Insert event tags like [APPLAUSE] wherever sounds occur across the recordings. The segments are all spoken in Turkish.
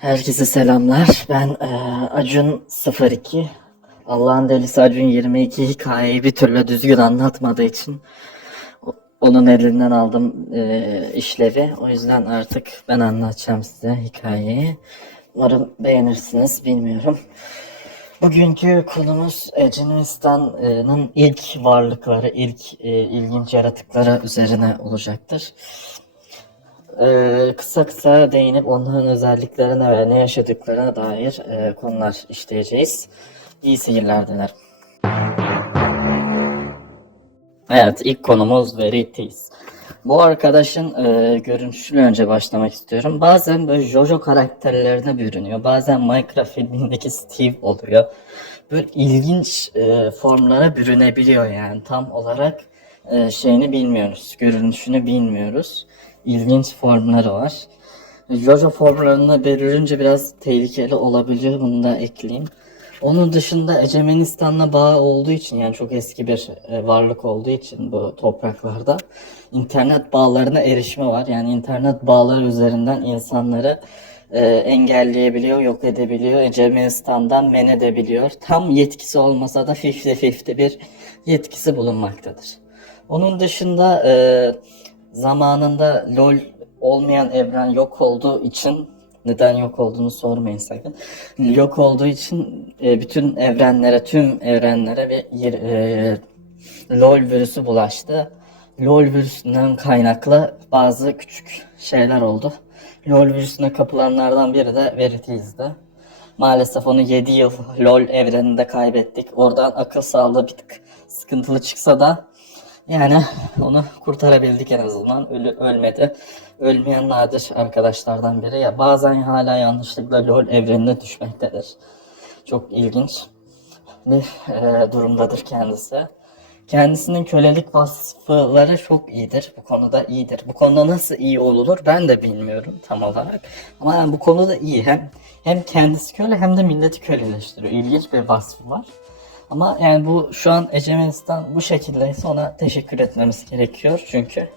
Herkese selamlar. Ben eee, Acun 02. Allah'ın delisi Acun 22 hikayeyi bir türlü düzgün anlatmadığı için onun elinden aldım eee, işlevi. O yüzden artık ben anlatacağım size hikayeyi. Umarım beğenirsiniz, bilmiyorum. Bugünkü konumuz Ecenistan'ın ilk varlıkları, ilk eee, ilginç yaratıkları üzerine olacaktır. Ee, kısa kısa değinip onların özelliklerine ve ne yaşadıklarına dair e, konular işleyeceğiz. İyi seyirler dilerim. Evet, ilk konumuz Verities. Bu arkadaşın e, görünüşüyle önce başlamak istiyorum. Bazen böyle Jojo karakterlerine bürünüyor. Bazen Minecraft filmindeki Steve oluyor. Böyle ilginç e, formlara bürünebiliyor yani. Tam olarak e, şeyini bilmiyoruz. Görünüşünü bilmiyoruz. İlginç formları var. Jojo formlarına bürününce biraz tehlikeli olabiliyor. Bunu da ekleyeyim. Onun dışında Ecemenistan'la bağı olduğu için yani çok eski bir e, varlık olduğu için bu topraklarda internet bağlarına erişme var. Yani internet bağları üzerinden insanları e, engelleyebiliyor, yok edebiliyor. Ecemenistan'dan men edebiliyor. Tam yetkisi olmasa da 50-50 bir yetkisi bulunmaktadır. Onun dışında e, zamanında LoL olmayan evren yok olduğu için neden yok olduğunu sormayın sakın. Yok olduğu için e, bütün evrenlere, tüm evrenlere bir e, LoL virüsü bulaştı. LoL virüsünden kaynaklı bazı küçük şeyler oldu. LoL virüsüne kapılanlardan biri de Verities'di. Maalesef onu 7 yıl LoL evreninde kaybettik. Oradan akıl sağlığı bir tık sıkıntılı çıksa da yani onu kurtarabildik en azından. Ölü, ölmedi. Ölmeyen nadir arkadaşlardan biri. Ya bazen hala yanlışlıkla LoL evrenine düşmektedir. Çok ilginç bir e, durumdadır kendisi. Kendisinin kölelik vasıfları çok iyidir. Bu konuda iyidir. Bu konuda nasıl iyi olur ben de bilmiyorum tam olarak. Ama yani bu konuda iyi. Hem hem kendisi köle hem de milleti köleleştiriyor. İlginç bir vasfı var. Ama yani bu şu an Ecemenistan bu şekildeyse ona teşekkür etmemiz gerekiyor. Çünkü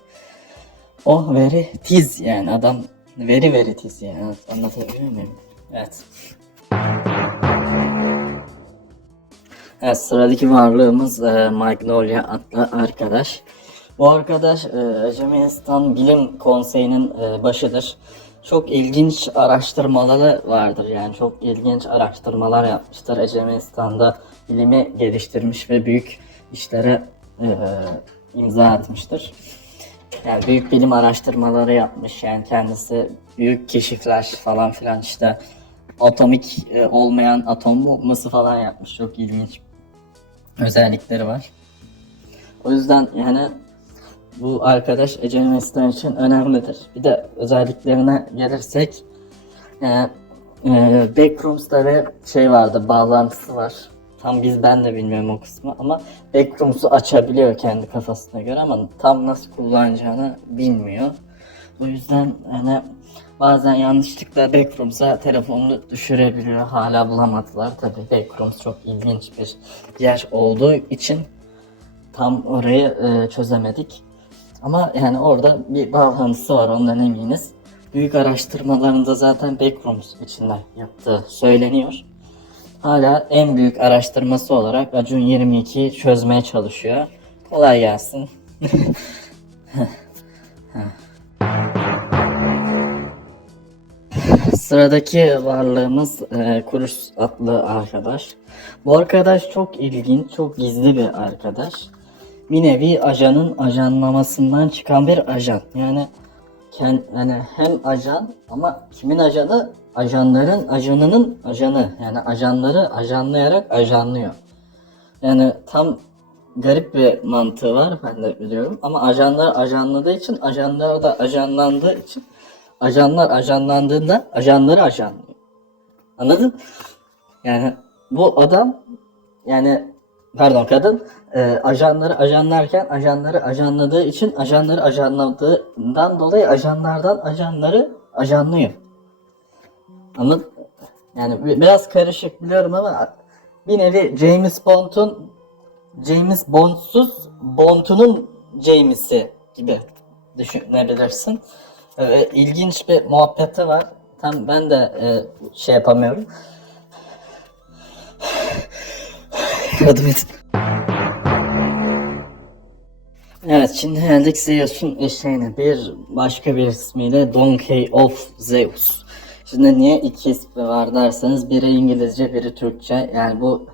o veri tiz yani adam veri veri tiz yani anlatabiliyor muyum? Evet. Evet sıradaki varlığımız e, Magnolia adlı arkadaş. Bu arkadaş e, Ecemenistan Bilim Konseyi'nin e, başıdır. Çok ilginç araştırmaları vardır yani çok ilginç araştırmalar yapmıştır. Ecemenistan'da bilimi geliştirmiş ve büyük işlere e, imza atmıştır. Yani büyük bilim araştırmaları yapmış yani kendisi büyük keşifler falan filan işte atomik e, olmayan atom bombası falan yapmış çok ilginç özellikleri var. O yüzden yani bu arkadaş Ecemenistan için önemlidir. Bir de özelliklerine gelirsek e, e, Backrooms'da ve şey vardı bağlantısı var. Tam biz ben de bilmiyorum o kısmı ama Backrooms'u açabiliyor kendi kafasına göre ama tam nasıl kullanacağını bilmiyor. O yüzden hani bazen yanlışlıkla Backrooms'a telefonunu düşürebiliyor. Hala bulamadılar tabii. Backrooms çok ilginç bir yer olduğu için tam orayı e, çözemedik. Ama yani orada bir bağlantısı var ondan eminiz. Büyük araştırmalarında zaten Backrooms içinde yaptığı söyleniyor. Hala en büyük araştırması olarak Acun 22'yi çözmeye çalışıyor. Kolay gelsin. [LAUGHS] Sıradaki varlığımız e, Kuruş adlı arkadaş. Bu arkadaş çok ilginç, çok gizli bir arkadaş. Bir nevi ajanın ajanlamasından çıkan bir ajan. Yani kend, yani hem ajan ama kimin ajanı? Ajanların ajanının ajanı. Yani ajanları ajanlayarak ajanlıyor. Yani tam garip bir mantığı var ben de biliyorum. Ama ajanlar ajanladığı için, ajanlar da ajanlandığı için ajanlar ajanlandığında ajanları ajanlıyor. Anladın? Yani bu adam yani pardon kadın e, ajanları ajanlarken ajanları ajanladığı için ajanları ajanladığından dolayı ajanlardan ajanları ajanlıyor. Anladın? Yani bi- biraz karışık biliyorum ama bir nevi James Bond'un James Bond'suz Bond'unun James'i gibi düşünebilirsin. Ee, ilginç bir muhabbeti var. Tam ben de e, şey yapamıyorum. Edin. Evet şimdi geldik Zeus'un eşeğine. Bir başka bir ismiyle Donkey of Zeus. Şimdi niye iki ismi var derseniz biri İngilizce biri Türkçe. Yani bu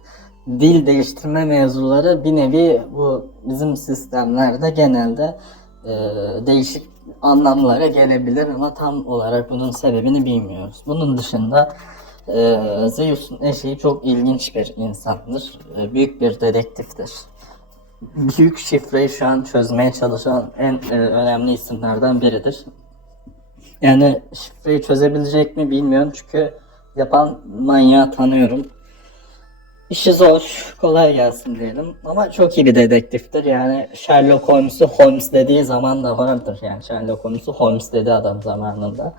dil değiştirme mevzuları bir nevi bu bizim sistemlerde genelde e, değişik anlamlara gelebilir ama tam olarak bunun sebebini bilmiyoruz. Bunun dışında e, Zeus'un eşeği çok ilginç bir insandır. E, büyük bir dedektiftir büyük şifreyi şu an çözmeye çalışan en e, önemli isimlerden biridir. Yani şifreyi çözebilecek mi bilmiyorum çünkü yapan manyağı tanıyorum. İşi zor, kolay gelsin diyelim. Ama çok iyi bir dedektiftir. Yani Sherlock Holmes'u Holmes dediği zaman da vardır. Yani Sherlock Holmes'u Holmes dedi adam zamanında.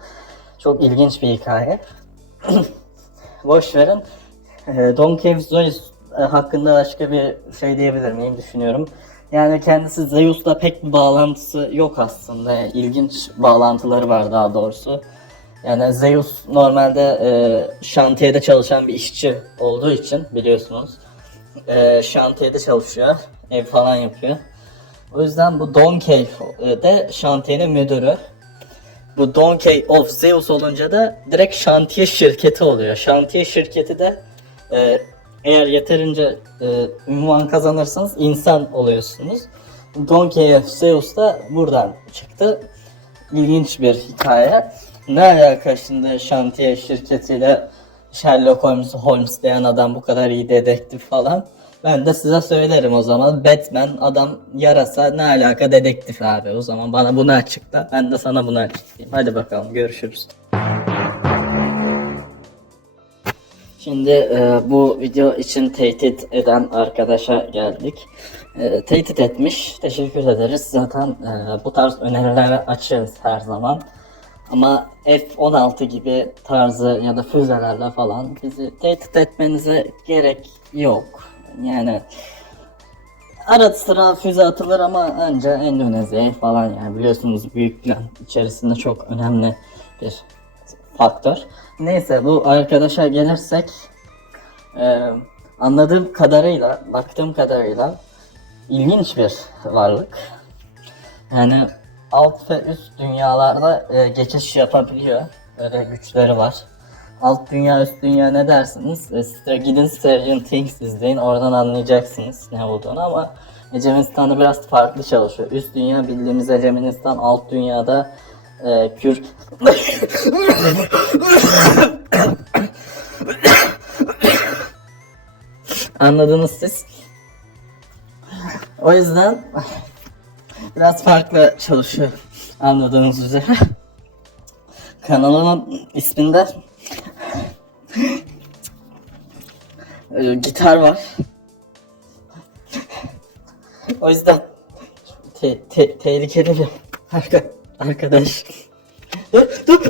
Çok ilginç bir hikaye. [CLEARS THROAT] Boş verin. E, Don e, hakkında başka bir şey diyebilir miyim düşünüyorum. Yani kendisi Zeus'la pek bir bağlantısı yok aslında. İlginç bağlantıları var daha doğrusu. Yani Zeus normalde e, şantiyede çalışan bir işçi olduğu için biliyorsunuz. E, şantiyede çalışıyor. Ev falan yapıyor. O yüzden bu Donkey e, de şantiyenin müdürü. Bu Donkey of Zeus olunca da direkt şantiye şirketi oluyor. Şantiye şirketi de e, eğer yeterince e, ünvan kazanırsanız insan oluyorsunuz. Donkey of Zeus da buradan çıktı. İlginç bir hikaye. Ne alaka şimdi şantiye şirketiyle Sherlock Holmes, Holmes diyen adam bu kadar iyi dedektif falan. Ben de size söylerim o zaman. Batman adam yarasa ne alaka dedektif abi. O zaman bana bunu açıkla. Ben de sana bunu açıklayayım. Hadi bakalım görüşürüz. Şimdi e, bu video için tehdit eden arkadaşa geldik. E, tehdit etmiş. Teşekkür ederiz. Zaten e, bu tarz önerilere açığız her zaman. Ama F-16 gibi tarzı ya da füzelerle falan bizi tehdit etmenize gerek yok. Yani Arada sıra füze atılır ama önce Endonezya'ya falan yani biliyorsunuz büyük plan içerisinde çok önemli bir faktör. Neyse bu arkadaşa gelirsek e, anladığım kadarıyla, baktığım kadarıyla ilginç bir varlık. Yani alt ve üst dünyalarda e, geçiş yapabiliyor. Öyle güçleri var. Alt dünya, üst dünya ne dersiniz? E, gidin Stranger Things izleyin, oradan anlayacaksınız ne olduğunu ama Ecemistan'da biraz farklı çalışıyor. Üst dünya bildiğimiz Ecemistan, alt dünyada e, Kür... Anladınız siz. O yüzden biraz farklı çalışıyor anladığınız üzere. Kanalımın isminde e, gitar var. O yüzden te- te- tehlikeli bir arka- arkadaş. Dur dur.